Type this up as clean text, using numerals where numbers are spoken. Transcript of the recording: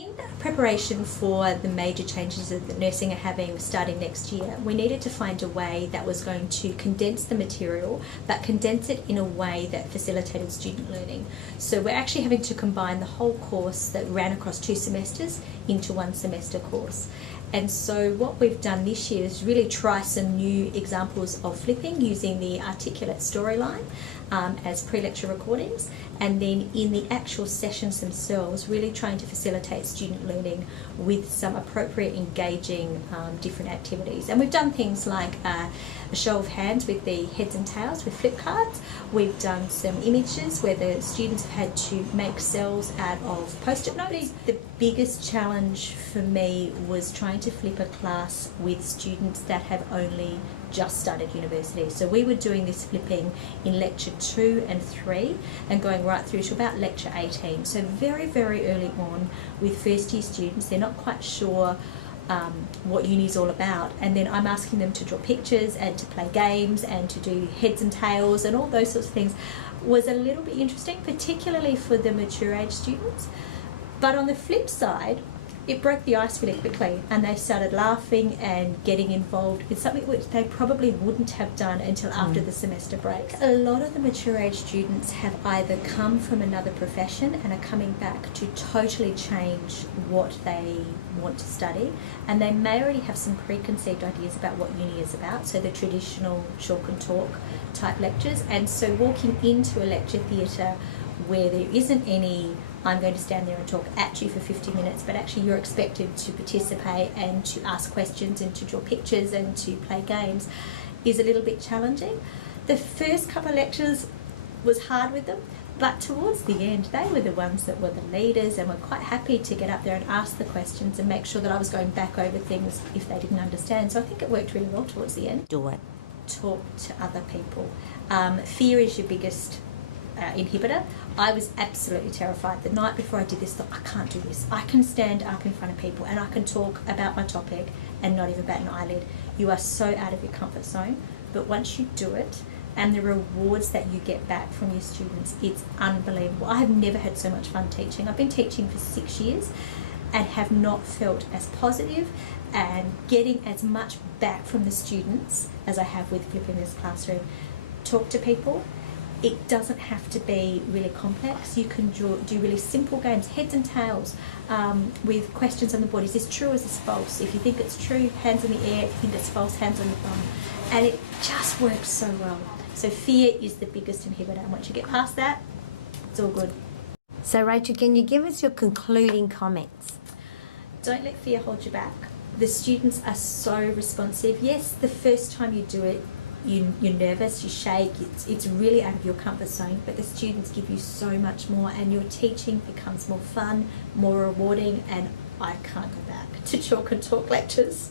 In preparation for the major changes that nursing are having starting next year, we needed to find a way that was going to condense the material, but condense it in a way that facilitated student learning. So we're actually having to combine the whole course that ran across 2 semesters into 1 semester course. And so what we've done this year is really try some new examples of flipping using the Articulate storyline as pre-lecture recordings, and then in the actual sessions themselves really trying to facilitate student learning with some appropriate engaging different activities. And we've done things like a show of hands with the heads and tails with flip cards. We've done some images where the students have had to make cells out of post-it notes. The biggest challenge for me was trying to flip a class with students that have only just started university. So we were doing this flipping in lecture 2 and 3 and going right through to about lecture 18. So very, very early on with first year students, they're not quite sure what uni is all about, and then I'm asking them to draw pictures and to play games and to do heads and tails and all those sorts of things. Was a little bit interesting, particularly for the mature age students. But on the flip side, it broke the ice really quickly and they started laughing and getting involved with something which they probably wouldn't have done until after the semester break. A lot of the mature age students have either come from another profession and are coming back to totally change what they want to study, and they may already have some preconceived ideas about what uni is about, so the traditional chalk and talk type lectures. And so walking into a lecture theatre where there isn't any I'm going to stand there and talk at you for 50 minutes, but actually you're expected to participate and to ask questions and to draw pictures and to play games is a little bit challenging. The first couple of lectures was hard with them, but towards the end they were the ones that were the leaders and were quite happy to get up there and ask the questions and make sure that I was going back over things if they didn't understand. So I think it worked really well towards the end. Do it. Talk to other people. Fear is your biggest inhibitor. I was absolutely terrified. The night before I did this, thought, I can't do this. I can stand up in front of people and I can talk about my topic and not even bat an eyelid. You are so out of your comfort zone, but once you do it and the rewards that you get back from your students, it's unbelievable. I have never had so much fun teaching. I've been teaching for 6 years and have not felt as positive and getting as much back from the students as I have with flipping this classroom. Talk to people. It doesn't have to be really complex. You can do really simple games, heads and tails, with questions on the board. Is this true or is this false? If you think it's true, hands in the air. If you think it's false, hands on the thumb. And it just works so well. So fear is the biggest inhibitor. And once you get past that, it's all good. So Rachel, can you give us your concluding comments? Don't let fear hold you back. The students are so responsive. Yes, the first time you do it, you're nervous, you shake, it's really out of your comfort zone, but the students give you so much more and your teaching becomes more fun, more rewarding, and I can't go back to chalk and talk lectures.